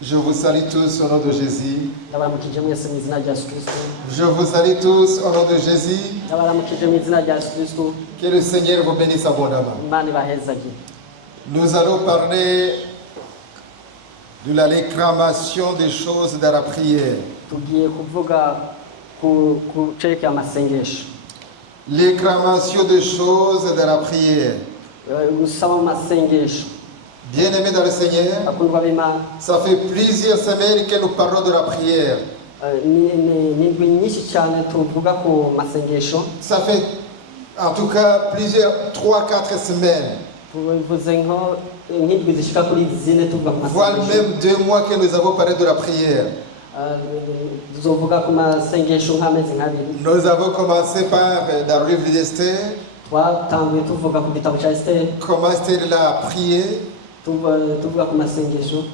Je vous salue tous au nom de Jésus. Je vous salue tous au nom de Jésus. Que le Seigneur vous bénisse abondamment. Nous allons parler de la réclamation des choses dans la prière. Réclamation des choses dans la prière. Bien-aimés dans le Seigneur, ça fait plusieurs semaines que nous parlons de la prière. Ça fait en tout cas plusieurs 3-4 semaines. Voire même 2 mois que nous avons parlé de la prière. Nous avons commencé par dans le livre d'Esther. Comment Esther l'a prié.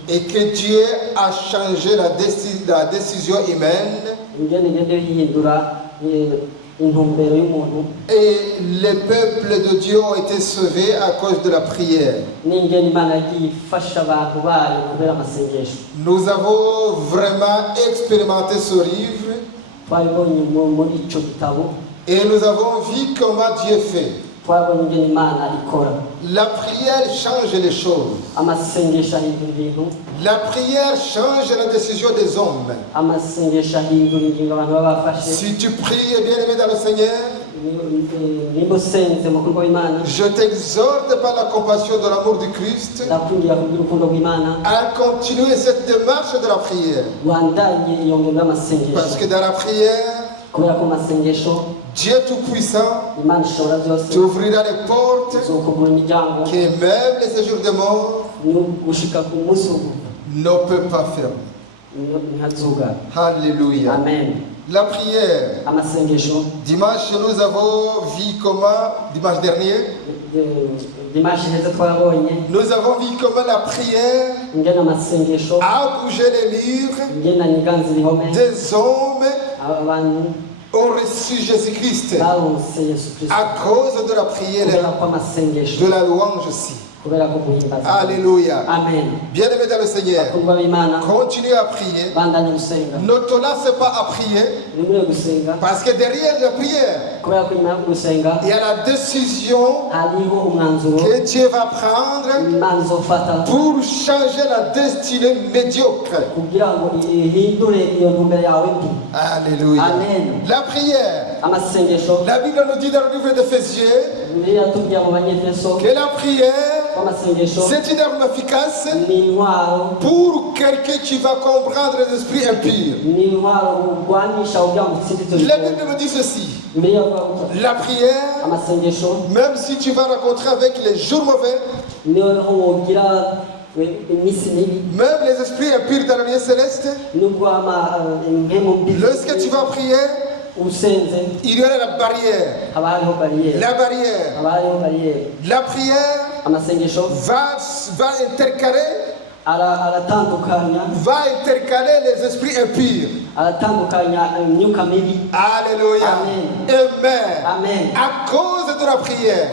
Et que Dieu a changé la décision humaine. Et les peuples de Dieu ont été sauvés à cause de la prière. Nous avons vraiment expérimenté ce livre. Et nous avons vu comment Dieu fait. La prière change les choses. La prière change la décision des hommes. Si tu pries bien-aimé dans le Seigneur, je t'exhorte par la compassion de l'amour du Christ à continuer cette démarche de la prière. Parce que dans la prière, Dieu Tout-Puissant t'ouvrira les portes que même les séjours de mort ne peuvent pas fermer. Alléluia. Amen. La prière. Dimanche, nous avons vu comment, dimanche dernier, nous avons vu comment la prière a bougé les murs des hommes ont reçu Jésus-Christ à cause de la prière, de la louange aussi. Alléluia. Amen. Bien-aimés dans le Seigneur, continuez à prier. Ne te laisse pas à prier. Parce que derrière la prière, il y a la décision que Dieu va prendre pour changer la destinée médiocre. Alléluia. Amen. La prière. La Bible nous dit dans le livre d'Éphésiens que la prière, c'est une arme efficace pour quelqu'un qui va comprendre les esprits impurs. La Bible me dit ceci. La prière, même si tu vas rencontrer avec les jours mauvais, même les esprits impurs dans le lieu céleste, lorsque tu vas prier, il y aura la barrière. La barrière. La prière va intercaler les esprits impurs. Alléluia. Amen. À cause de la prière.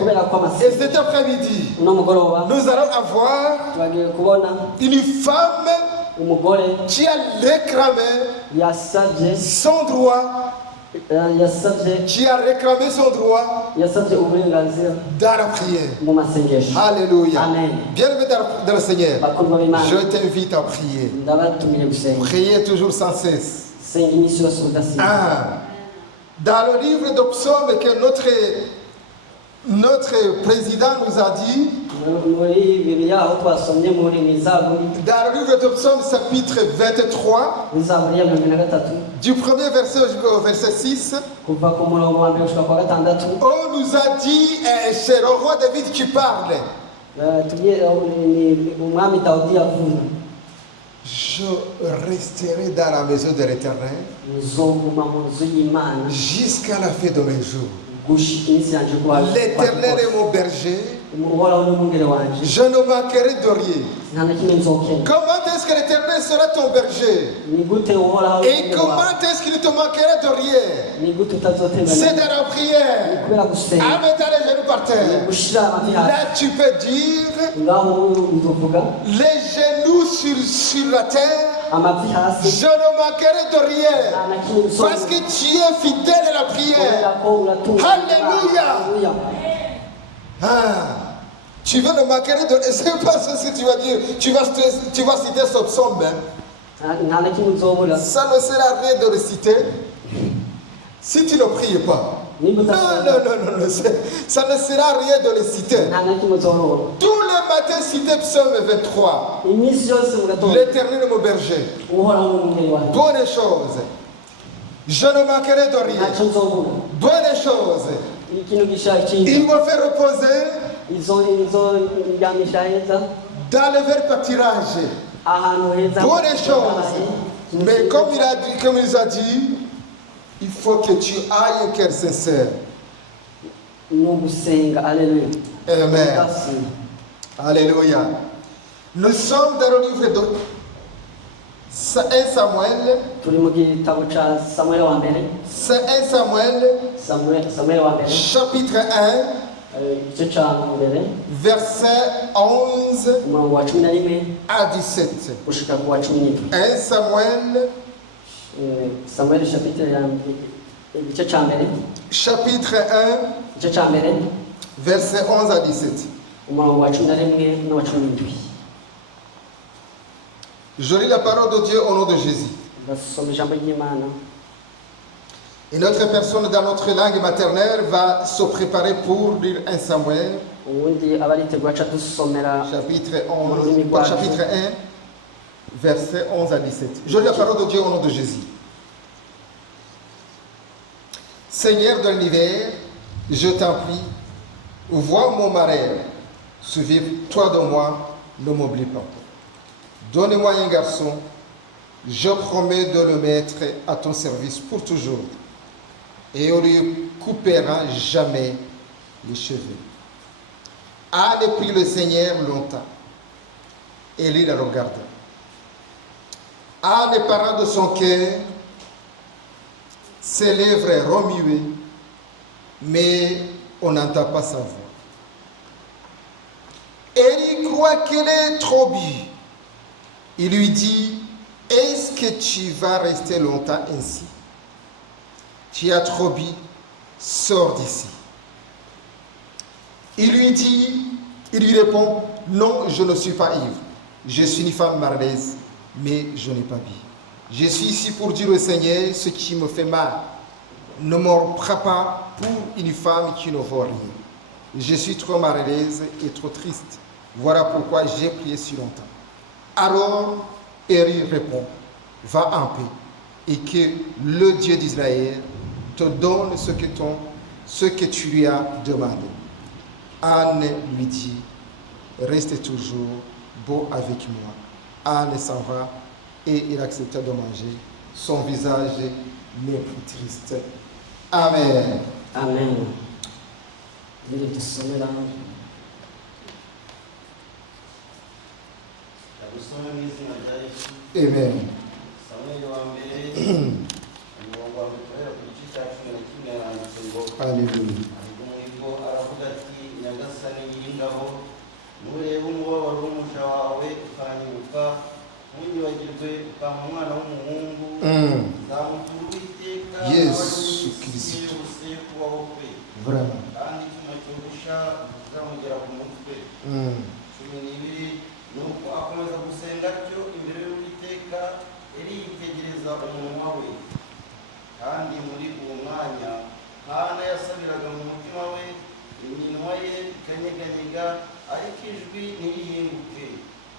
Et cet après-midi, nous allons avoir une femme qui a réclamé son droit. Qui a réclamé son droit dans la prière. Alléluia. Bien-aimé dans le Seigneur, je t'invite à prier. Priez toujours sans cesse. Dans le livre de Psaumes que notre président nous a dit, dans le livre de Psaumes chapitre 23, du premier verset au verset 6, on nous a dit, c'est le roi David qui parle. Je resterai dans la maison de l'Éternel jusqu'à la fin de mes jours. L'Éternel est mon berger. Je ne manquerai de rien. Comment est-ce que l'Éternel sera ton berger? Et comment est-ce qu'il te manquera de rien? C'est dans la prière. Avec les genoux par terre. Là tu peux dire les genoux sur la terre. Je ne manquerai de rien. Parce que tu es fidèle à la prière. Alléluia. Tu veux ne manquer de... C'est pas ce que tu vas dire. Tu vas citer ce psaume même. Ça ne sert à rien de le citer si tu ne pries pas. Non. Ça ne sert à rien de le citer. Tous les matins, citer psaume 23. L'Éternel est mon berger. Bonne chose. Je ne manquerai de rien. Bonne chose. Il m'a fait reposer dans le vert pâturage. Bonne chose. Mais comme il nous a dit, il faut que tu ailles un cœur sincère. Amen. Alléluia. Nous sommes dans le livre de 1 Samuel. C'est 1 Samuel, chapitre 1, verset 11 à 17. 1 Samuel, chapitre 1, verset 11 à 17. Je lis la parole de Dieu au nom de Jésus. Et notre personne dans notre langue maternelle va se préparer pour lire 1 Samuel, chapitre 1, verset 11 à 17. Je lis la parole de Dieu au nom de Jésus. Seigneur de l'univers, je t'en prie, vois mon malheur, souviens-toi de moi, ne m'oublie pas. Donne-moi un garçon, je promets de le mettre à ton service pour toujours, et on ne lui coupera jamais les cheveux. Anne prit le Seigneur longtemps, et il la regarda. Anne parla de son cœur, ses lèvres remuaient, mais on n'entend pas sa voix. Elle croit qu'elle est trop bue. Il lui dit, est-ce que tu vas rester longtemps ainsi? Tu as trop bu, sors d'ici. Il lui répond, non, je ne suis pas ivre. Je suis une femme malheureuse, mais je n'ai pas bu. Je suis ici pour dire au Seigneur ce qui me fait mal. Ne me prends pas pour une femme qui ne vaut rien. Je suis trop malheureuse et trop triste. Voilà pourquoi j'ai prié si longtemps. Alors, Élie répond, va en paix et que le Dieu d'Israël te donne ce que tu lui as demandé. Anne lui dit, reste toujours beau avec moi. Anne s'en va et il accepta de manger. Son visage n'est plus triste. Amen. Amen. Amen. Hallelujah. Yesu Kristo. Vraiment. Nuko akomeza gusenga atyo imbere y'Uwiteka, Eli yitegereza umunwa we, kandi muri uwo mwanya Hana yasabiraga mu mutima we, iminwa ye ikanyeganyega, ariko ijwi ntirihinguke.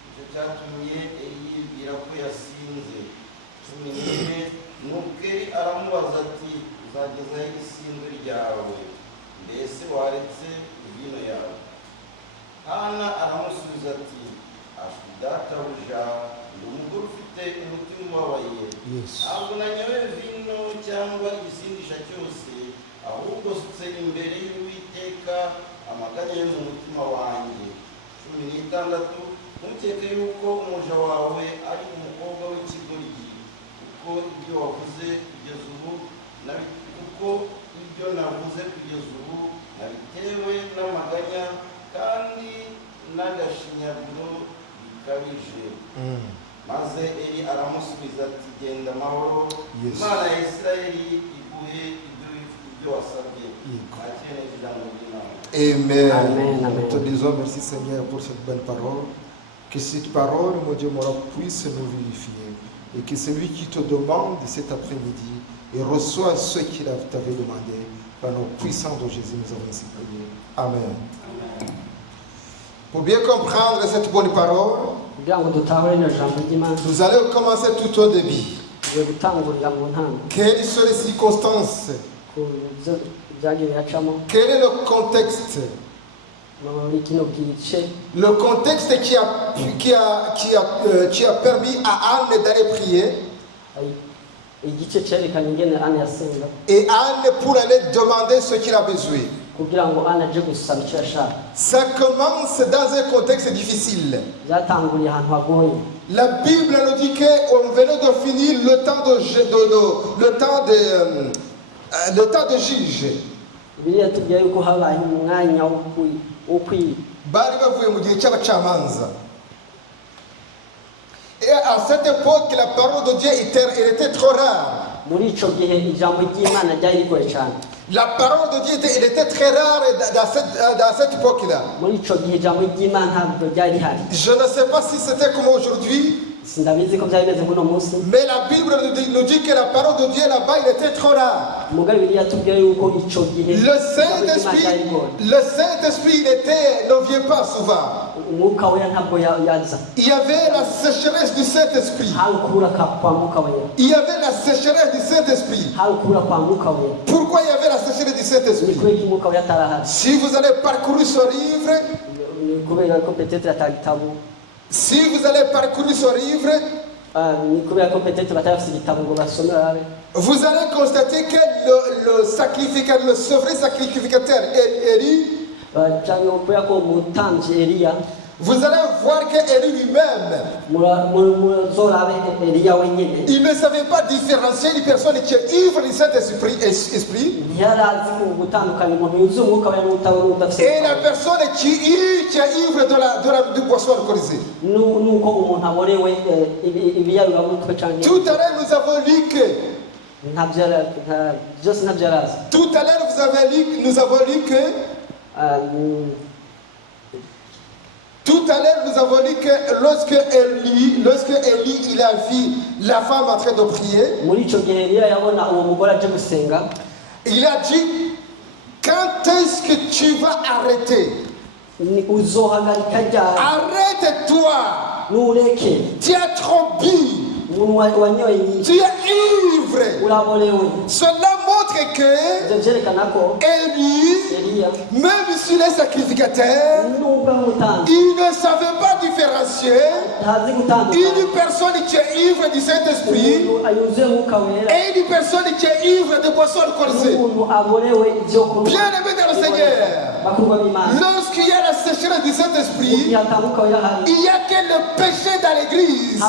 Icyo cyatumye Eli yibwira ko yasinze. 11. Nuko Eli aramubaza ati, uzagezaho isinzi ryawe? Mbese waretse vino yawe? Hana aramusubiza ati, databuja, ni umugore ufite umutima ubabaye. Ntabwo nanyoye vino cyangwa igisindisha cyose, ahubwo sutse imbere y'Uwiteka amaganya yo mu mutima wanjye. 6 ntukeke yuko umuja wawe ari umukobwa w'ikigoryi kuko ibyo wavuze kugeza ubu kuko ibyo navuze kugeza ubu nabitewe n'amaganya kandi n'agashinyaguro bikabije. Maze Eli aramusubiza ati genda amahoro, Imana ya Isirayeli iguhe ibyo wasabye. Amen. Amen. Nous te disons merci Seigneur pour cette belle parole. Que cette parole, mon Dieu, mon Roi, puisse nous vivifier. Et que celui qui te demande cet après-midi, et reçoit ce qu'il t'avait demandé. Par le puissant de Jésus, nous avons ainsi prié. Amen. Amen. Pour bien comprendre cette bonne parole, nous allons commencer tout au début. Quelles sont les circonstances? Quel est le contexte? Le contexte qui a permis à Anne d'aller prier. Et Anne pour aller demander ce qu'il a besoin. Ça commence dans un contexte difficile. La Bible nous dit qu'on venait de finir le temps de juge. Et à cette époque, la parole de Dieu était trop rare. La parole de Dieu était très rare dans cette époque-là. Je ne sais pas si c'était comme aujourd'hui. Mais la Bible nous dit que la parole de Dieu là-bas, il était trop rare. Le Saint-Esprit, il ne vient pas souvent. Il y avait la sécheresse du Saint-Esprit. Il y avait la sécheresse du Saint-Esprit. Pourquoi il y avait la sécheresse du Saint-Esprit? Si vous allez parcourir ce livre, vous allez constater que le souverain sacrificateur Élie, vous allez voir qu'Élie lui-même, il ne savait pas différencier une personne qui est ivre du Saint-Esprit et la personne qui est ivre de boisson alcoolisée. Tout à l'heure, nous avons lu que lorsque Élie il a vu la femme en train de prier, il a dit, quand est-ce que tu vas arrêter? Arrête-toi. Tu as trop bu. Tu es ivre. Cela montre que Élie, même s'il est sacrificateur, il ne savait pas différencier une personne qui est ivre du Saint-Esprit et une personne qui est ivre de boisson alcoolisée. Bien aimé dans le Seigneur, lorsqu'il y a la sécheresse du Saint-Esprit, il n'y a que le péché dans l'église.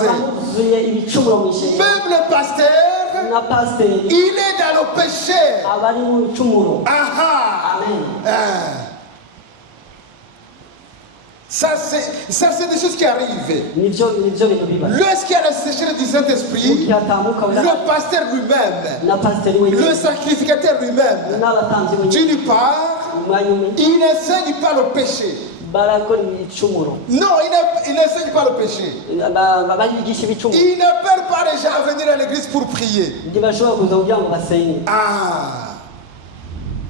Même le pasteur, il est dans le péché. Ça c'est des choses qui arrivent. Lorsqu'il y a la sécheresse du Saint-Esprit, le pasteur lui-même, le sacrificateur lui-même, d'une part, il n'enseigne pas le péché. Non, il n'enseigne pas le péché. Il n'appelle pas les gens à venir à l'église pour prier.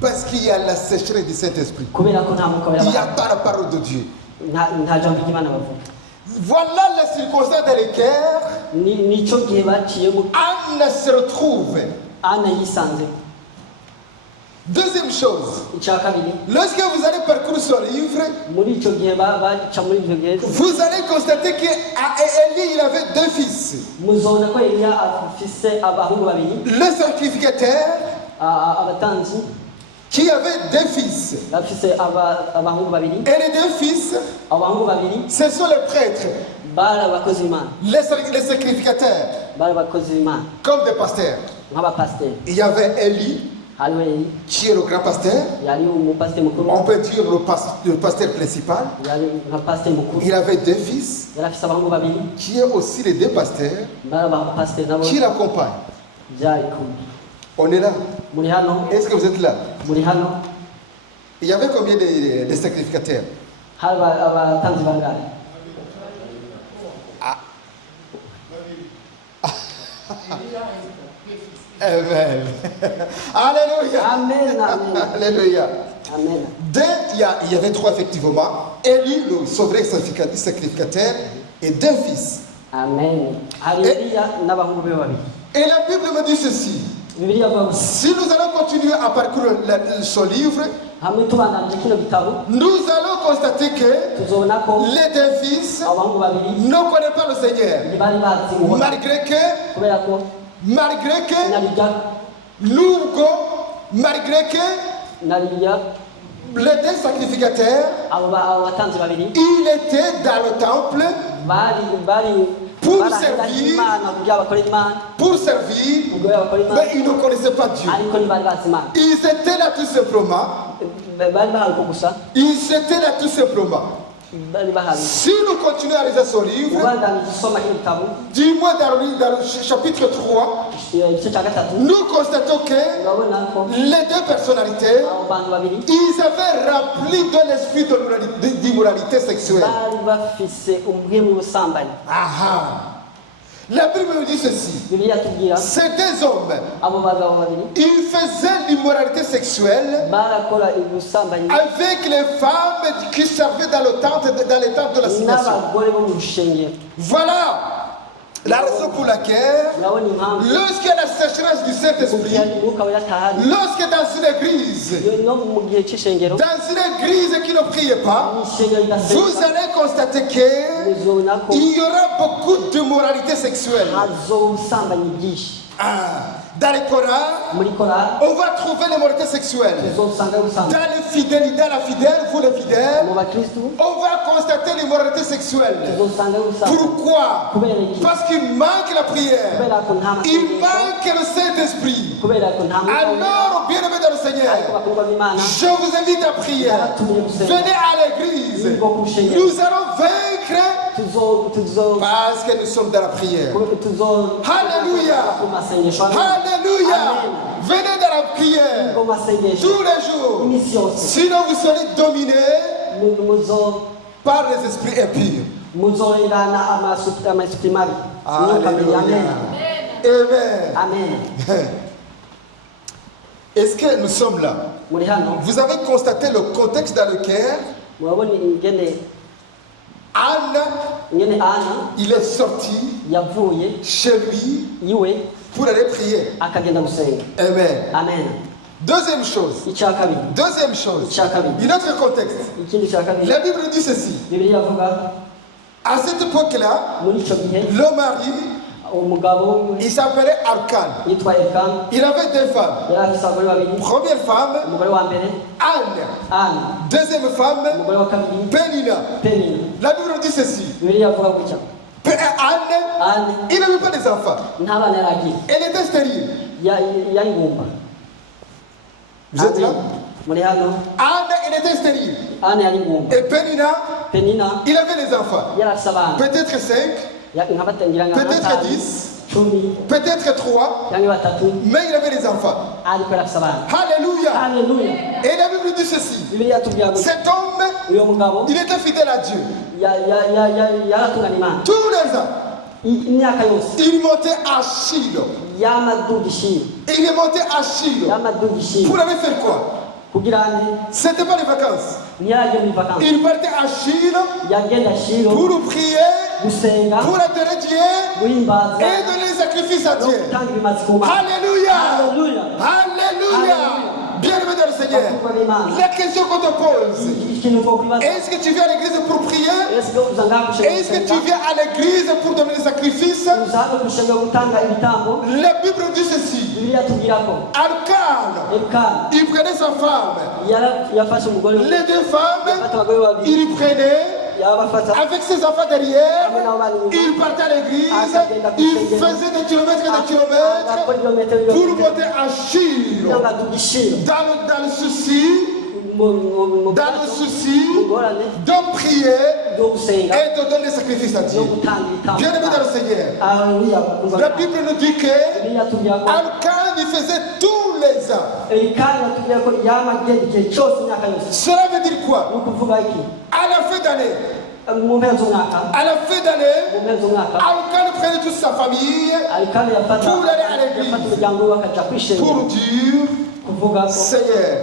Parce qu'il y a la sécheresse du Saint-Esprit. Il n'y a pas la parole de Dieu. Voilà les circonstances dans lesquelles Anne se retrouve. Deuxième chose, lorsque vous allez parcourir ce livre, vous allez constater qu'Élie il avait 2 fils. Le sacrificateur qui avait deux fils. Et les deux fils, ce sont les prêtres, les sacrificateurs, comme des pasteurs. Il y avait Élie, qui est le grand pasteur. On peut dire le pasteur principal. Il avait deux fils, qui est aussi les deux pasteurs, qui l'accompagnent. On est là. Est-ce que vous êtes là? Il y avait combien de sacrificateurs? Amen. Alléluia. Amen. Alléluia. Amen. Il y avait trois effectivement. Élie, le souverain sacrificateur, et deux fils. Amen. Et la Bible me dit ceci. Si nous allons continuer à parcourir ce livre, nous allons constater que les deux fils ne connaissent pas le Seigneur. Malgré que les deux sacrificateurs, il était dans le temple pour servir, mais ils ne connaissaient pas Dieu. Ils étaient là tout simplement. Si nous continuons à lire ce livre, du moins dans le chapitre 3, nous constatons que les deux personnalités, ils avaient rempli de l'esprit d'immoralité sexuelle. La Bible nous dit ceci. Ces deux hommes, ils faisaient l'immoralité sexuelle avec les femmes qui servaient dans les tentes de l'assignation. Voilà la raison pour laquelle, lorsqu'il y a la sécheresse du Saint-Esprit, lorsque dans une église qui ne priait pas, vous allez constater qu'il y aura beaucoup d'immoralité sexuelle. Dans les chorales, on va trouver l'immoralité sexuelle. Dans la fidèle, vous les fidèles, on va constater l'immoralité sexuelle. Pourquoi? Parce qu'il manque la prière. Il manque le Saint-Esprit. Alors, bien-aimés dans le Seigneur, je vous invite à prier. Venez à l'église. Nous allons vaincre parce que nous sommes dans la prière. Alléluia. Alléluia. Venez dans la prière tous les jours. Sinon vous serez dominés par les esprits impurs. Alléluia. Amen. Est-ce que nous sommes là? Vous avez constaté le contexte dans lequel Anne, il est sorti chez lui pour aller prier. Amen. Deuxième chose, un autre contexte. La Bible dit ceci. À cette époque-là, le mari, il s'appelait Arkan. Il avait deux femmes. Première femme, Anne. Deuxième femme, Pénina. La Bible dit ceci. Anne, il n'avait pas des enfants. Elle était stérile. Vous êtes là? Anne, elle était stérile. Et Pénina, il avait des enfants. Peut-être 5, peut-être 10, peut-être 3, mais il avait des enfants. Alléluia. Et la Bible dit ceci. Cet homme, il était fidèle à Dieu. Tous les ans, il montait à Shiloh. Il est monté à Shiloh. Pour aller faire quoi? C'était pas les vacances. Il partait à Shiloh pour prier, pour adorer Dieu et donner les sacrifices à Dieu. Alléluia. Alléluia. Bien-aimé dans le Seigneur, la question qu'on te pose, est-ce que tu viens à l'église pour prier? Est-ce que tu viens à l'église pour donner des sacrifices? La Bible dit ceci. Alcan, il prenait sa femme. Les deux femmes, il prenait avec ses enfants derrière. Il partait à l'église. Il faisait des kilomètres et des kilomètres pour monter à Shilo. Dans le souci de prier et de donner des sacrifices à Dieu. Bien-aimé dans le Seigneur, la Bible nous dit que Alcan il faisait tous les ans. Cela veut dire quoi? À la fin d'année, Alcan prenait toute sa famille pour aller à l'église pour dire Seigneur,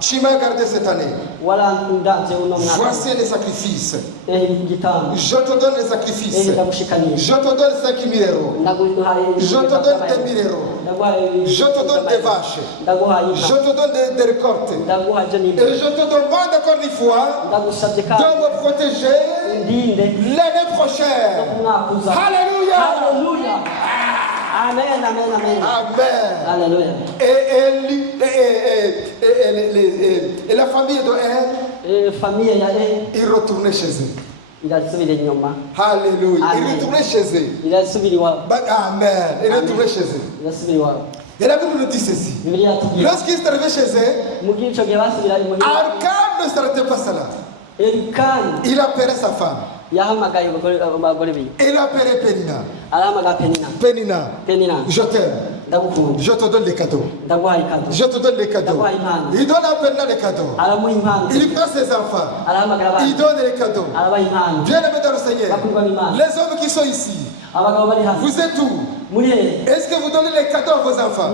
tu m'as gardé cette année. Voici les sacrifices. Je te donne les sacrifices. Je te donne 5 000 euros. Je te donne 2 000 euros. Je te donne des vaches. Je te donne des récoltes. Et je te demande encore une fois de me protéger l'année prochaine. Alléluia. Amen. Alléluia. Et la famille de Elle, ils retournaient chez eux. Alléluia. Ils retournaient chez eux. Amen. Ils retournaient chez eux. Et la Bible nous dit ceci. Lorsqu'ils sont arrivés chez eux, Alcan ne s'arrêtait pas cela. Il appelait sa femme. Il appelait Pénina. Je t'aime. Je te donne les cadeaux. Je te donne les cadeaux. Il donne à Pénina les cadeaux. Il prend ses enfants. Il donne les cadeaux. Bien-aimés dans le Seigneur, les hommes qui sont ici, vous êtes où? Est-ce que vous donnez les cadeaux à vos enfants?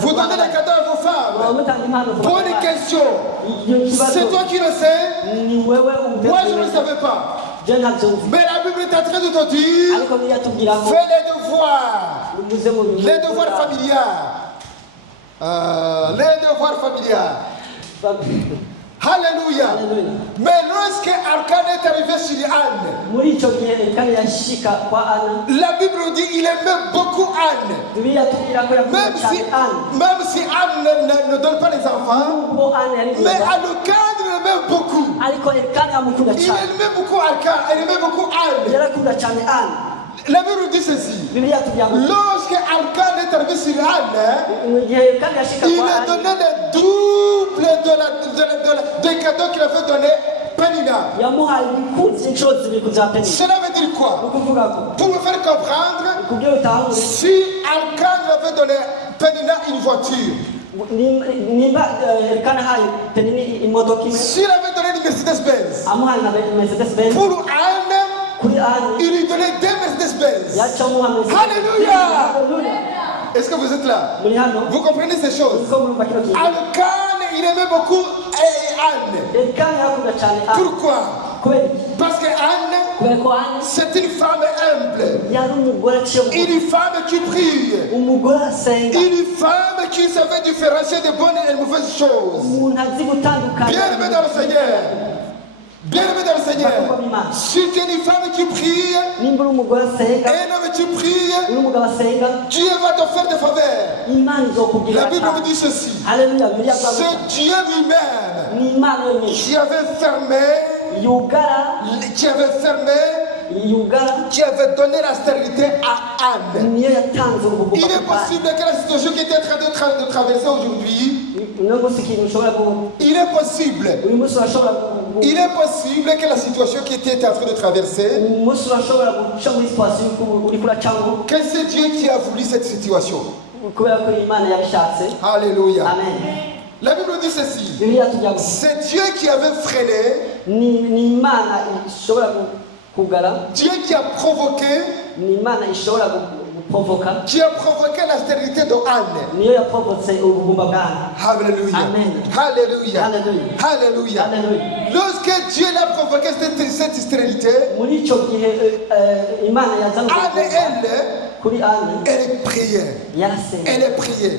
Vous donnez les cadeaux à vos femmes? Bonne question. C'est toi qui le sais. Moi je ne le savais pas. Mais la Bible est en train de te dire, fais les devoirs familiaux. Les devoirs familiaux. Alléluia. Mais lorsque Alcan est arrivé sur Anne, la Bible dit il aimait beaucoup Anne. Même si Anne ne donne pas les enfants, mais Alcan l'aimait beaucoup. Il aimait beaucoup Alcan, il aimait beaucoup Anne. La Bible dit ceci. Lorsque Alcan est arrivé sur Anne, il a donné le double des cadeaux qu'il avait donné Pénina. Cela veut dire quoi? Pour me faire comprendre, si Alcan avait donné Pénina une voiture, s'il avait donné une Mercedes-Benz, pour Anne, il lui donnait 2 Mercedes-Benz. Alléluia. Est-ce que vous êtes là? Vous comprenez ces choses? Alcan, il aimait beaucoup Anne. Pourquoi? Parce que Anne, c'est une femme humble. Une femme qui prie. Une femme qui savait différencier de bonnes et de mauvaises choses. Bien-aimé dans le Seigneur. Bien-aimé dans le Seigneur, si tu es une femme qui prie, un homme qui prie, Dieu va te faire des faveurs. La Bible me dit ceci. C'est Dieu lui-même qui avait fermé, qui avait donné la stérilité à Anne. Il est possible que la situation qui était en train de traverser aujourd'hui, il est possible que la situation qui était en train de traverser, que c'est Dieu qui a voulu cette situation. Alléluia. Amen. La Bible dit ceci. C'est Dieu qui avait freiné. Dieu qui a provoqué. Qui a provoqué la stérilité de Anne. Alléluia. Alléluia. Alléluia. Lorsque Dieu a provoqué cette stérilité, Anne, elle priait. Elle priait.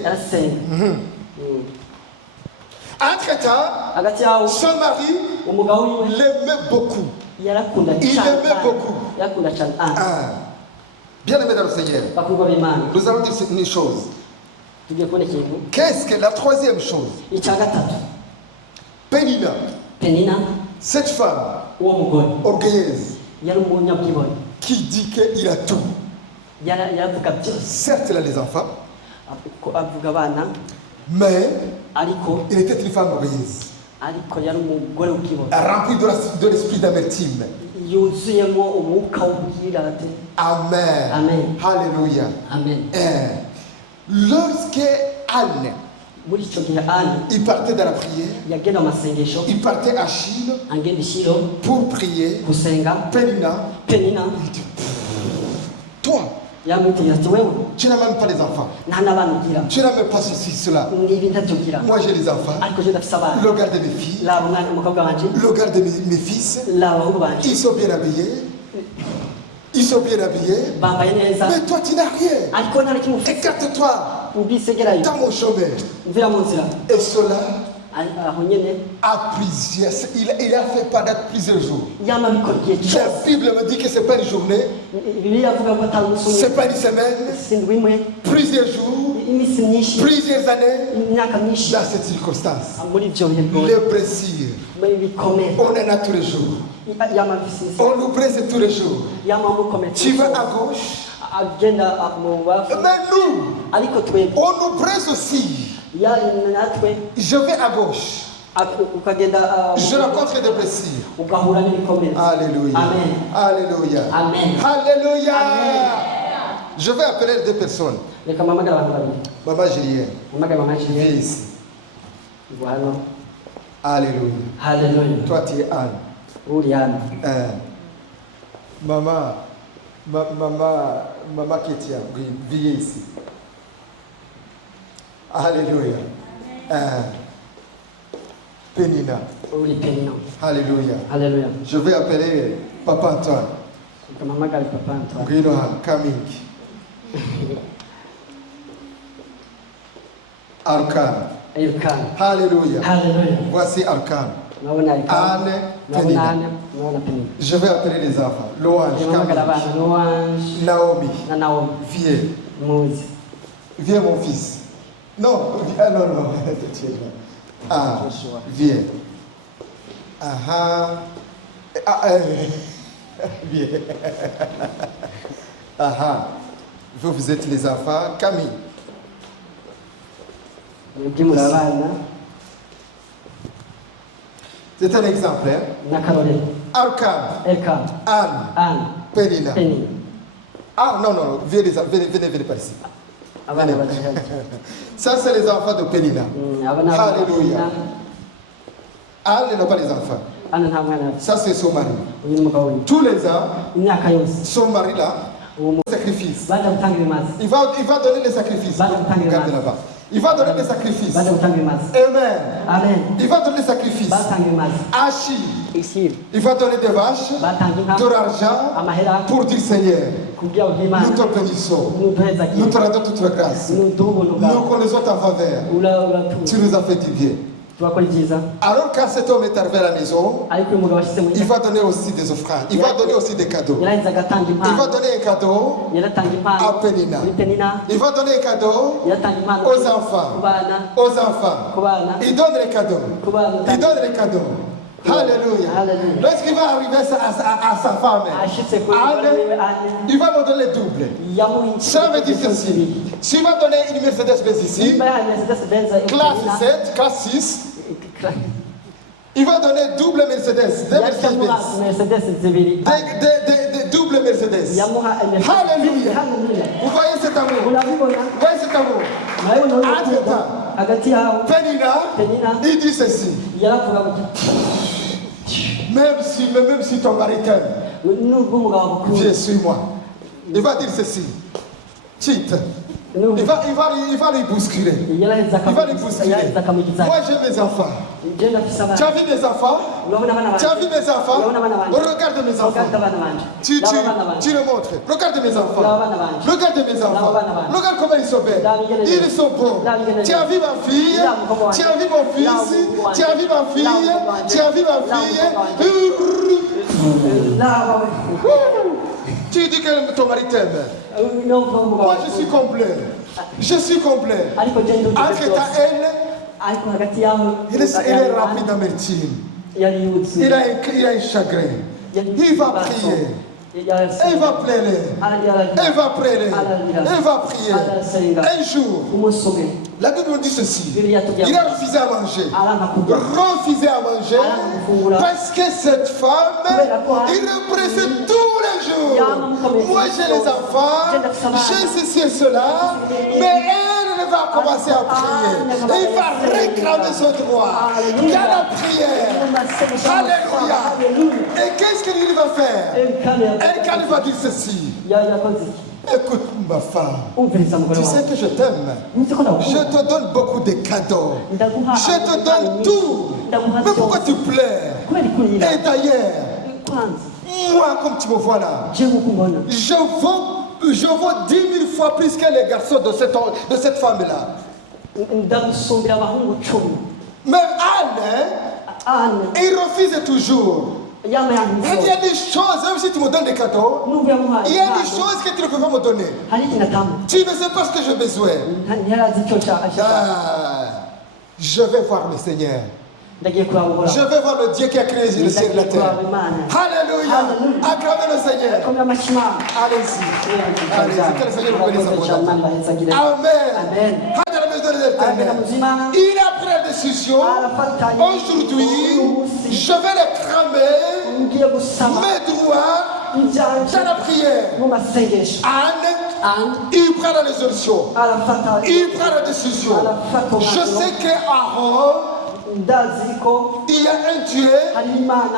Entre-temps, son mari l'aimait beaucoup. Il l'aimait beaucoup. Bien aimé dans le Seigneur, nous allons dire une chose. Qu'est-ce que la troisième chose? Pénina, cette femme orgueilleuse qui dit qu'il a tout. Certes, elle a des enfants, mais il était une femme orgueilleuse, remplie de l'esprit d'amertume. Amen. Amen. Alléluia. Amen. Lorsque Anne, il partait dans la prière, il partait à Shiloh pour prier. Pénina, il dit, toi, tu n'as même pas les enfants. Tu n'as même pas ceci, cela. Moi j'ai les enfants. Le garde de mes filles. Le garde de mes fils. Ils sont bien habillés. Ils sont bien habillés. Mais toi tu n'as rien. Écarte-toi dans mon chemin. Et cela à plusieurs, il a fait pendant plusieurs jours. La Bible me dit que ce n'est pas une journée, ce n'est pas une semaine, plusieurs jours, plusieurs années. Dans cette circonstance, les blessures, on en a tous les jours. On nous blesse tous les jours. Tu vas à gauche, mais nous, on nous blesse aussi. Je vais à gauche. Je rencontre des blessures. Alléluia. Amen. Alléluia. Amen. Alléluia. Amen. Je vais appeler deux personnes. Maman Julienne. Viens ici. Alléluia. Alléluia. Toi tu es Anne. Maman Kétia, viens ici. Alléluia. Pénina. Alléluia. Alléluia. Je vais appeler Papa Antoine. Camille. Arkan. Alléluia. Alléluia. Voici Arkan. Anne, Pénina. Je vais appeler les enfants. Louange, Camille. Naomi. Viens. Viens mon fils. Non, non. Viens. Viens. Vous êtes les enfants. Camille. C'est un exemple. Arkan. Anne. Pénina. Non. Venez par ici. Ça, c'est les enfants de Pénina. Alléluia. Anne n'a pas les enfants. Ça, c'est son mari. Tous les ans, son mari là, sacrifice. Il va donner les sacrifices. Regardez là-bas. Il va donner des sacrifices. Amen. Il va donner des sacrifices. Achille. Il va donner des vaches, de l'argent pour dire Seigneur, nous te bénissons. Nous te rendons toute la grâce. Nous connaissons ta faveur. Tu nous as fait du bien. Alors quand cet homme est arrivé à la maison, il va donner aussi des offrandes. Il va donner aussi des cadeaux. Il va donner un cadeau à Pénina. Il va donner un cadeau aux enfants. Il donne les cadeaux. Alléluia. Lorsqu'il va arriver à sa femme, il va me donner le double. Ça veut dire ceci. S'il va donner une Mercedes-Benz ici, classe 7, classe 6, il va donner double Mercedes, des double Mercedes. Alléluia. Vous voyez cet amour? Entre-temps, Pénina, il dit ceci. Même si ton mari t'aime, viens, suis-moi. Il va dire ceci. Tite. Il va les bousculer. Il va les bousculer. Moi j'ai mes enfants. Tu as vu mes enfants? Tu as vu mes enfants? Regarde mes enfants. Tu le montres. Regarde mes enfants. Regarde mes enfants. Regarde comment ils sont belles. Ils sont beaux. Tu as vu ma fille? Tu as vu mon fils? Tu as vu ma fille? Tu as vu ma fille? Tu dis que ton mari t'aime. Moi je suis complet. Je suis complet. Entre ta haine, il est rempli d'amertume. Il a un chagrin. Il va prier. Il va pleurer. Il va pleurer. Il va prier. Un jour, la Bible dit ceci. Il a refusé à manger. Refusé à manger parce que cette femme, il représente tous les jours. Moi j'ai les enfants, j'ai ceci et cela, mais elle va commencer à prier. Et il va réclamer son droit. Il y a la prière. Alléluia. Et qu'est-ce qu'il va faire? Et quand il va dire ceci, écoute ma femme, tu sais que je t'aime. Je te donne beaucoup de cadeaux. Je te donne tout. Mais pourquoi tu pleures? Et d'ailleurs, moi comme tu me vois là, je vaux 10 000 fois plus que les garçons de cette femme-là. Mais Anne, il refuse toujours. Il y a des choses, même si tu me donnes des cadeaux, il y a des choses que tu ne peux pas me donner. Tu ne sais pas ce que j'ai besoin. Je vais voir le Seigneur. Je vais voir le Dieu qui a créé le ciel et la terre. Alléluia. Acclamez le Seigneur. Allez-y. Allez-y. Que le Seigneur vous bénisse abondamment. Amen. Il a pris la décision. Aujourd'hui, je vais les cramer. Mes droits dans la prière. Anne, il prend la résolution. Il prend la décision. Je sais qu'Aaron, il y a un Dieu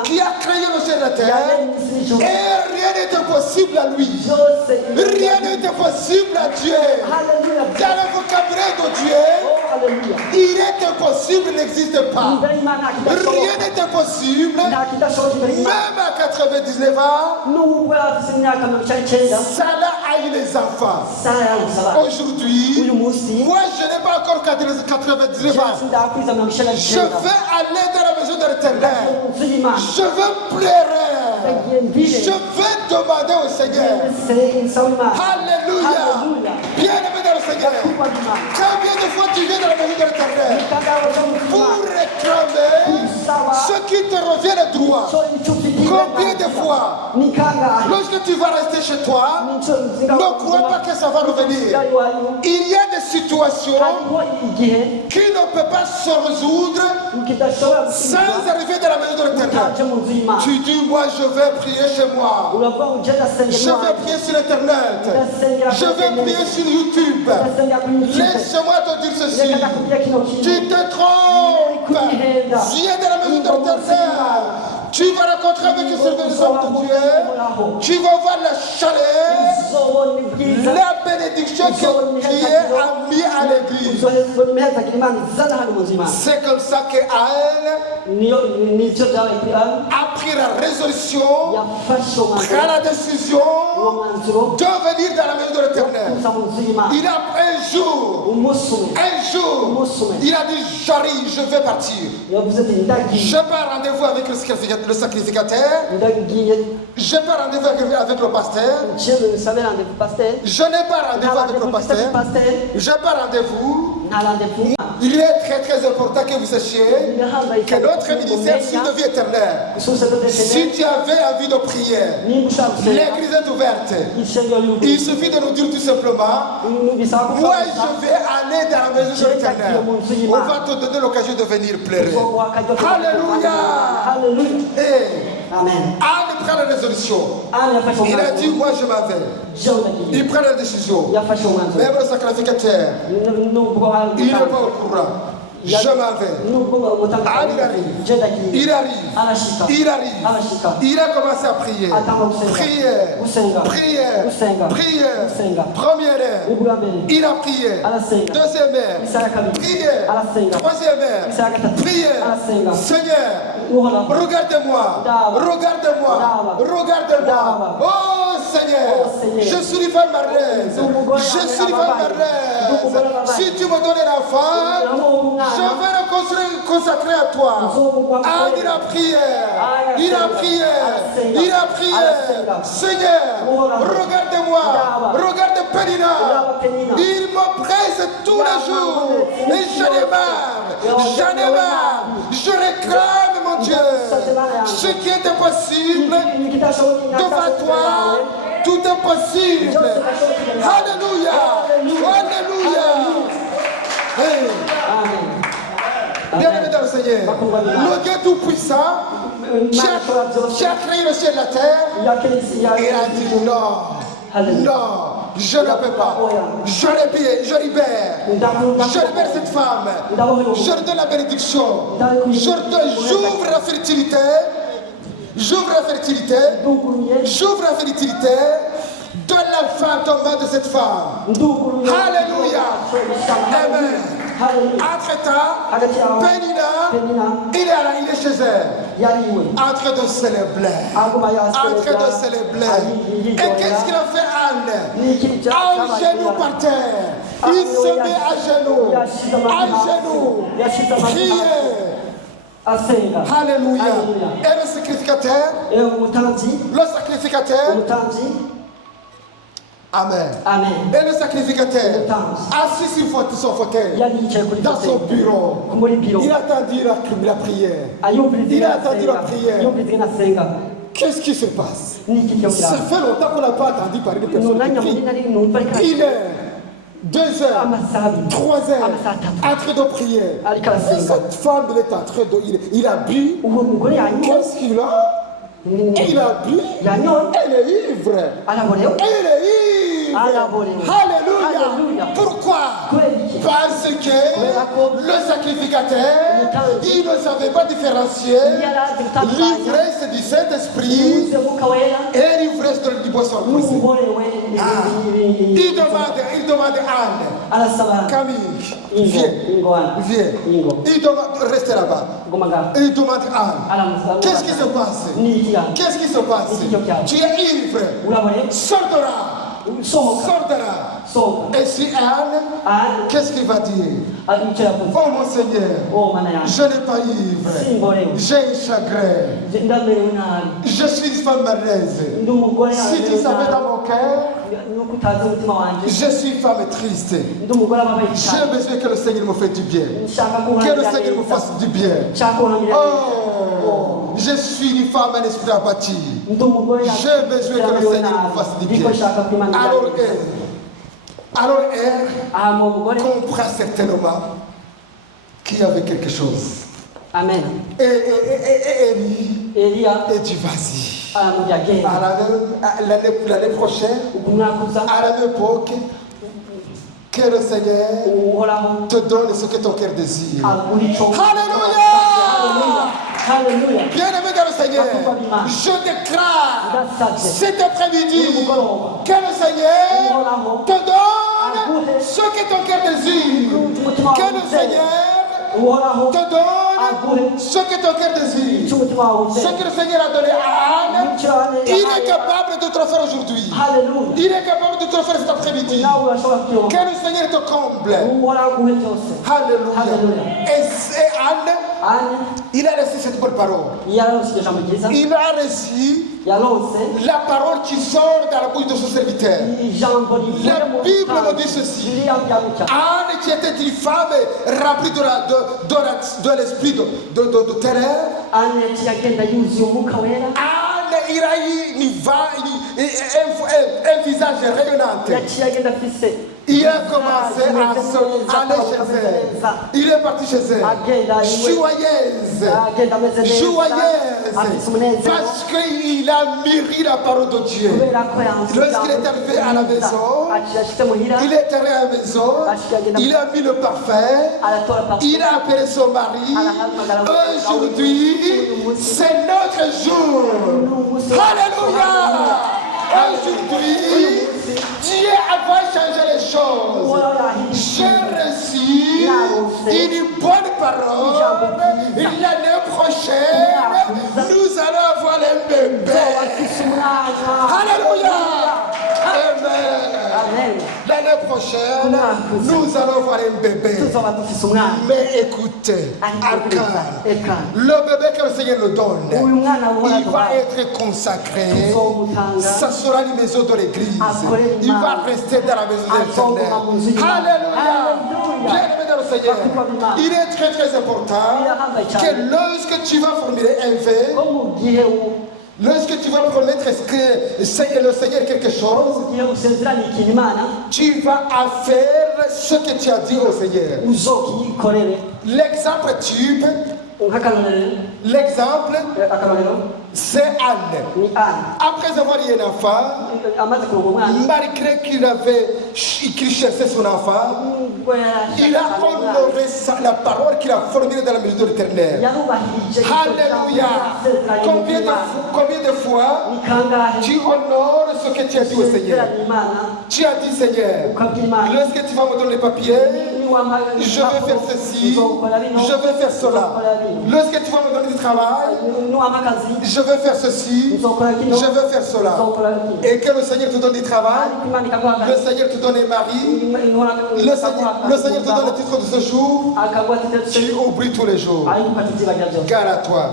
qui a créé le ciel et la terre et rien n'est impossible à lui. Rien n'est impossible à Dieu. Dans le vocabulaire de Dieu, il est impossible, il n'existe pas. Rien n'est impossible. Même à 99 ans, Sarah a eu les enfants. Aujourd'hui, moi je n'ai pas encore 99 ans. Je veux aller dans la maison de l'Éternel. Je veux pleurer. Je veux demander au Seigneur. Alléluia. Bien-aimé dans le Seigneur. Combien de fois tu viens dans la maison de l'Éternel pour réclamer ce qui te revient de droit? Combien de fois, lorsque tu vas rester chez toi, ne crois pas que ça va revenir. Il y a des situations qui ne peuvent pas se résoudre sans arriver dans la maison de l'Éternel. Tu dis, moi je vais prier chez moi. Je vais prier sur l'Internet. Je vais prier sur YouTube. Laisse-moi te dire ceci. Tu te trompes. Viens dans la maison de l'Éternel. Tu vas rencontrer avec le serviteur de Dieu. Tu vas voir la chaleur, la bénédiction que Dieu a mis à l'église. C'est comme ça qu'elle a pris la résolution, pris la décision de venir dans la maison de l'Éternel. Il a un jour, il a dit j'arrive, je vais partir. Je n'ai pas rendez-vous avec le sacrificateur. Je n'ai pas rendez-vous avec le pasteur. Je n'ai pas rendez-vous avec le pasteur. Je n'ai pas rendez-vous. Il est très très important que vous sachiez que notre ministère c'est de vie éternelle. Si tu avais envie de prier, l'église est ouverte. Il suffit de nous dire tout simplement, moi je vais aller dans la maison de l'Éternel. On va te donner l'occasion de venir pleurer. Alléluia. Amen. Anne prend la résolution. Il a dit, moi je m'en vais. Il prend la décision. Même le sacrificateur, il n'est pas au courant. je m'en vais. Anne, il arrive. Il a commencé à prier. Prière. Première heure, il a prié. Deuxième heure, prière. Troisième heure, prière. Seigneur, regarde-moi. Oh Seigneur, je suis une femme marraise. Si tu me donnes l'enfant, je vais le consacrer à toi. Ah, il a prié. Seigneur, regarde-moi. Regarde Pélina. Il me presse tous les jours. Et j'en ai marre. Je réclame, mon Dieu. Ce qui est impossible, devant toi, tout est possible. Alléluia. Hey. Bien-aimé dans le Seigneur, le Dieu Tout-Puissant qui a créé le ciel et la terre, il a dit non, je ne peux pas. Je libère cette femme. Je lui donne la bénédiction. J'ouvre la fertilité. J'ouvre la fertilité de l'enfant tombant de cette femme. Alléluia. Amen. Entre-temps, Pélina, il est chez elle. En train de célébrer. Et qu'est-ce qu'il a fait, Anne? À genoux par terre. Il se met à genoux. Prier. Alléluia. Et le sacrificateur. Amen. Et le sacrificateur, assis sur son fauteuil, dans son bureau, il a attendu la prière. Qu'est-ce qui se passe? Ça fait longtemps qu'on n'a pas entendu parler de personnes qui prient. Il est 2 heures, 3 heures, en train de prier. Cette femme, il a bu. Qu'est-ce qu'il a? Il a bu. Elle est ivre. Alléluia. Pourquoi? Parce que le sacrificateur, il ne savait pas différencier l'ivresse du Saint-Esprit et l'ivresse du boisson. Il demande Anne, Camille, viens. Il demande, restez là-bas. Il demande Anne, qu'est-ce qui se passe? Tu es ivre. Sors-de-là. Et si Anne, qu'est-ce qu'il va dire? Oh mon Seigneur, je n'ai pas ivre. J'ai un chagrin. Je suis une femme malheureuse. Si tu savais dans mon cœur, je suis une femme triste. J'ai besoin que le Seigneur me fasse du bien. Que le Seigneur me fasse du bien. Oh, je suis une femme à l'esprit abattu. J'ai besoin que le Seigneur me fasse du bien. Alors elle comprend certainement qu'il y avait quelque chose. Amen. Et Élie a dit vas-y. L'année prochaine, à la même époque, que le Seigneur te donne ce que ton cœur désire. Alléluia. Bien-aimé dans le Seigneur, je déclare cet après-midi que le Seigneur te donne ce que ton cœur désire. Que le Seigneur te donne ce que ton cœur désire. Ce que le Seigneur a donné à Anne, il est capable de te le faire aujourd'hui. Il est capable de te le faire cet après-midi. Que le Seigneur te comble. Alléluia. Et Anne, il a reçu cette bonne parole. Il a reçu la parole qui sort dans la bouche de son serviteur. La Bible nous dit ceci. Anne qui était une femme remplie de l'esprit de terreur. Anne Anne, il a eu un visage rayonnant. Il a commencé à aller chez elle. Il est parti chez elle. Joyeuse. Parce qu'il a mûri la parole de Dieu. Lorsqu'il est arrivé à la maison, il a mis le parfum. Il a appelé son mari. Aujourd'hui, c'est notre jour. Alléluia. Aujourd'hui, Dieu va changer les choses. J'ai reçu une bonne parole. L'année prochaine, nous allons avoir un bébé. Alléluia. Amen. L'année prochaine, nous allons voir un bébé. Mais écoutez, le bébé que le Seigneur nous donne, il va être consacré. Ça sera une maison de l'église. Il va rester dans la maison de l'Éternel. Alléluia. Bien-aimé dans le Seigneur, il est très très important que lorsque tu vas formuler un vœu, lorsque tu vas promettre le Seigneur quelque chose, tu vas faire ce que tu as dit au Seigneur. L'exemple type, c'est Anne. Après avoir eu un enfant, malgré qu'il cherchait son enfant, il a honoré la parole qu'il a formulée dans la maison de l'Éternel. Alléluia. Combien de fois tu honores ce que tu as dit au Seigneur? Tu as dit, Seigneur, lorsque tu vas me donner les papiers, je vais faire ceci, je vais faire cela. Lorsque tu vas me donner du travail, je vais faire ceci, je vais faire cela. Et que le Seigneur te donne du travail, le Seigneur te donne un mari, le Seigneur te donne le titre de ce jour, tu oublies tous les jours. Car à toi,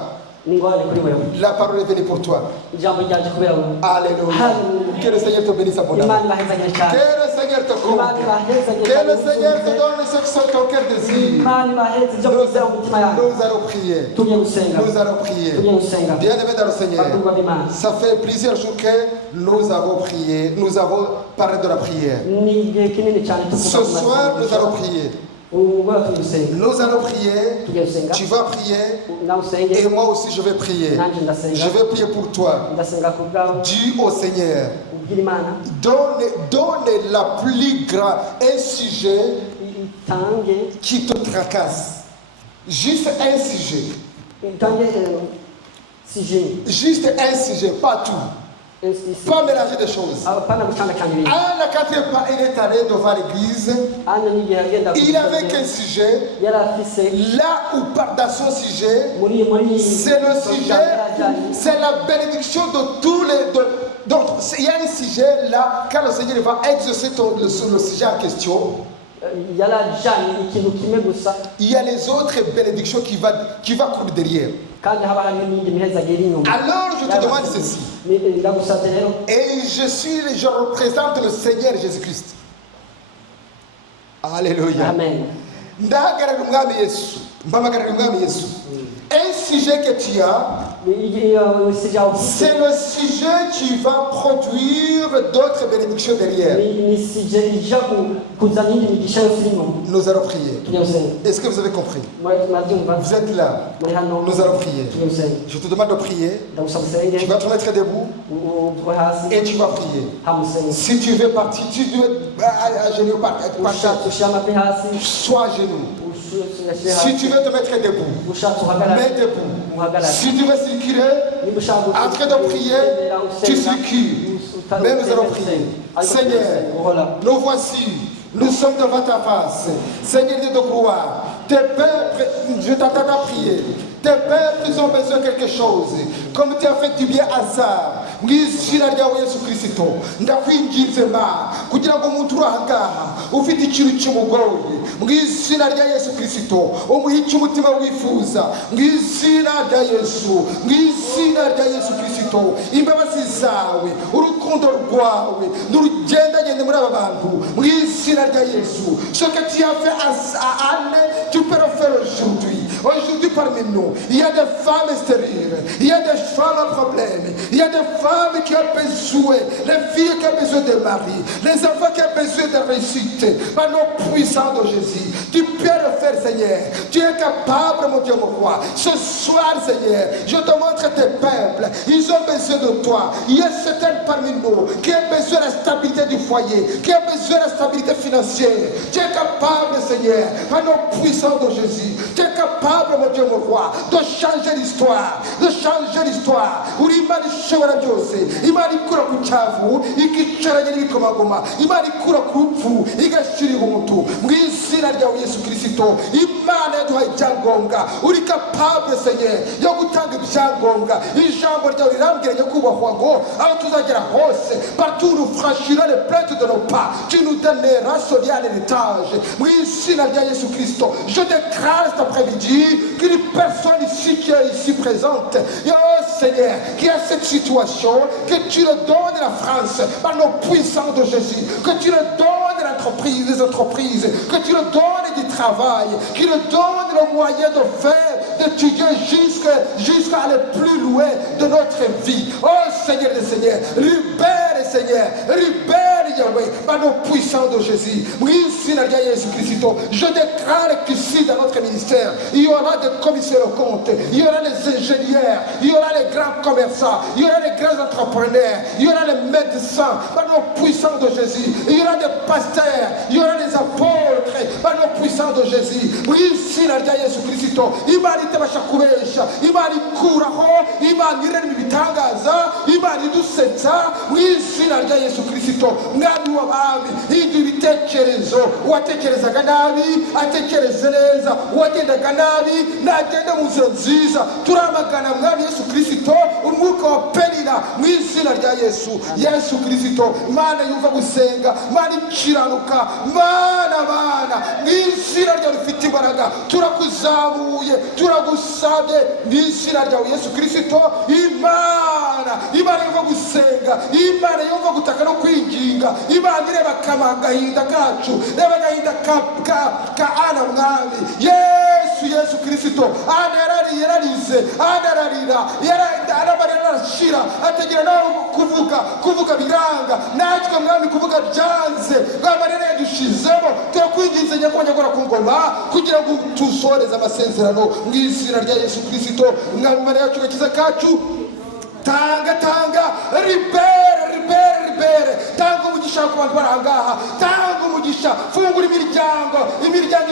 la parole est venue pour toi. Alléluia. Que le Seigneur te bénisse abondamment. Que le Seigneur te comble. Que le Seigneur te donne ce que ton cœur désire. Nous allons prier. Nous allons prier. Bien-aimés dans le Seigneur, ça fait plusieurs jours que nous avons prié. Nous avons parlé de la prière. Ce soir, nous allons prier. Nous allons prier, tu vas prier et moi aussi je vais prier. Je vais prier pour toi. Dis au Seigneur, donne la plus grande, un sujet qui te tracasse. Juste un sujet. Juste un sujet, pas tout. Pas mélanger des choses. À la quatrième pas, il est allé devant l'église. Il avait qu'un sujet. Là où part dans son sujet, c'est le sujet, c'est la bénédiction de tous les. Donc, il y a un sujet là, quand le Seigneur va exaucer le sujet en question. Il y a les autres bénédictions qui va courir derrière. Alors je te demande ceci. Et je représente le Seigneur Jésus-Christ. Alléluia. Amen. Un sujet que tu as, c'est le sujet qui va produire d'autres bénédictions derrière. Nous allons prier. Est-ce que vous avez compris? Vous êtes là. Nous allons prier. Je te demande de prier. Tu vas te mettre debout et tu vas prier. Si tu veux partir, tu veux à genoux, sois à genoux. Si tu veux te mettre debout, mets debout. Si tu veux circuler, en train de prier, tu circules. Mais nous allons prier. Seigneur, nous voici, nous sommes devant ta face. Seigneur de gloire, tes peuples, je t'attends à prier. Tes peuples, ils ont besoin de quelque chose. Comme tu as fait du bien à ça. Mwizina ryawe Yesu Kristo ndakwinginze ma kugira ngo umuntu urahangaha ufite ikintu cy'umugoye mwizina rya Yesu Kristo umuhica umutima wifuza mwizina rya Yesu Kristo imbabazi zawe urukundo rwawe n'urugendagende muri aba bantu mwizina rya Yesu ce que tu as fait à Anne tu peux le faire aujourd'hui parmi nous, il y a des femmes stériles, il y a des femmes à problème, il y a des femmes qui ont besoin, les filles qui ont besoin de mari, les enfants qui ont besoin de réussite. Par le puissant de Jésus, tu peux le faire, Seigneur. Tu es capable, mon Dieu, mon roi. Ce soir, Seigneur, je te montre tes peuples. Ils ont besoin de toi. Il y a certains parmi nous qui ont besoin de la stabilité du foyer, qui ont besoin de la stabilité financière. Tu es capable, Seigneur, par le puissant de Jésus. Tu es capable, mon Dieu, mon roi, de changer l'histoire. De changer l'histoire. Imani ishobora byose. Imani ikura ku cyavu, ikicaranye n'ibikomagoma. Imani ikura ku rupfu, igashira ubuntu. Mu izina rya Yesu Kristo, Imana yaduhaye ibyangombwa. Uri capable, Seigneur, yo gutanga ibyangombwa. Ijambo ryawe rirambwira kubahwa ngo aho tuzagera hose, partout nous franchirons les plaintes de nos pas. Tu nous donneras ce lien d'héritage. Mu izina rya Yesu Kristo, je déclare cet après-midi qu'une personne ici qui est ici présente, oh Seigneur, qui a cette situation, que tu le donnes à la France par le puissant de Jésus, que tu le donnes à l'entreprise, les entreprises, que tu le donnes du travail, qu'il le donne le moyen de faire, d'étudier jusqu'à aller plus loin de notre vie. Oh Seigneur des Seigneurs, libère Seigneur, libère Yahweh par le puissant de Jésus. Je déclare qu'ici dans notre ministère, il y aura des commissaires aux comptes, il y aura les ingénieurs, il y aura les grands commerçants, il y aura les grands entrepreneurs, il y aura les médecins par le puissant de Jésus, il y aura des pasteurs, il y aura les apôtres par le puissant de Jésus. Imani tabashakubesha, Imani kuraho, Imani irema ibitangaza, Imani idusetsa mu izina rya Yesu Kristo. Mwami w'abami, hindura ibitekerezo, uwatekerezaga nabi atekereze neza, uwagendaga nabi nagende mu nzira nziza. Turamagana mwami Yesu Kristo, umwuka wa penina mu izina rya Yesu. Yesu Kristo, Mana yumva gusenga, Mana ikiranuka, Mana mu izina rya rifite imbaraga, turakuzamuye, turagusabye mu izina rya Yesu Kristo. Imana yumva gusenga, Imana yumva gutaka no kwinginga, Imana ireba agahinda kacu, reba agahinda ka Ana mwami Yesu Kristo. Ana yararize, Ana ararira, aramarira arashira, ategera nawe kuvuga biranga, natwe mwami kuvuga byanze, amarira yadushizemo, turakwinginze nyakubahwa gukora ku ngoma kugira ngo tusoreze amasezerano mu izina rya Yesu Kristo. Mwami Mana yacu gakiza kacu, tanga libere, tanga umugisha ku bantu barangaha, tanga umugisha, fungura imiryango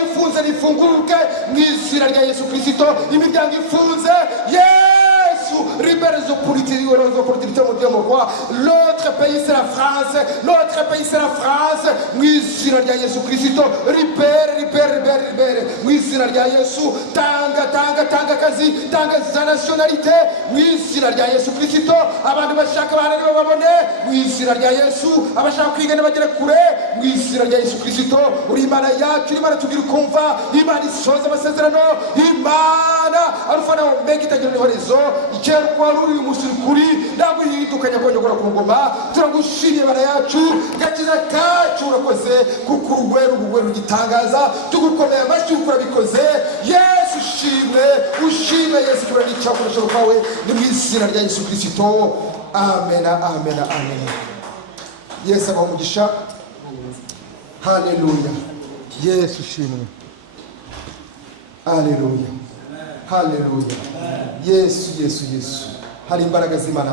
ifunze nifunguke mu izina rya Yesu Kristo. Imiryango ifunze, libère les opportunités, mon Dieu, mon roi. L'autre pays c'est la France, mu izina rya Yesu Kristo. Libère mu izina rya Yesu. Tanga kazi, tanga za nationalité mu izina rya Yesu Kristo. Abantu bashaka abana babone mu izina rya Yesu, abashaka kwiga bagere kure mu izina rya Yesu Kristo. Uri Imana yacu, Imana tugira kumva, Imana isoza amasezerano, Imana Alpha na Omega itagira iherezo, icyera kwa ruri umusirikuri ntabwo yidukanya kongera ku ngoma. Turagushimiye Imana yacu, gakiza kacu urakoze, kuko urugwero rugitangaza, tugukomeye amashyi kuko urabikoze. Yesu ushimwe Yesu kibura n'icyakoresho kwawe, ni mu izina rya Yesu Kristo. Amen. Yesu abaha umugisha. Haleluya. Yesu ushimwe. Haleluya. Yesu. Hari imbaraga z'Imana.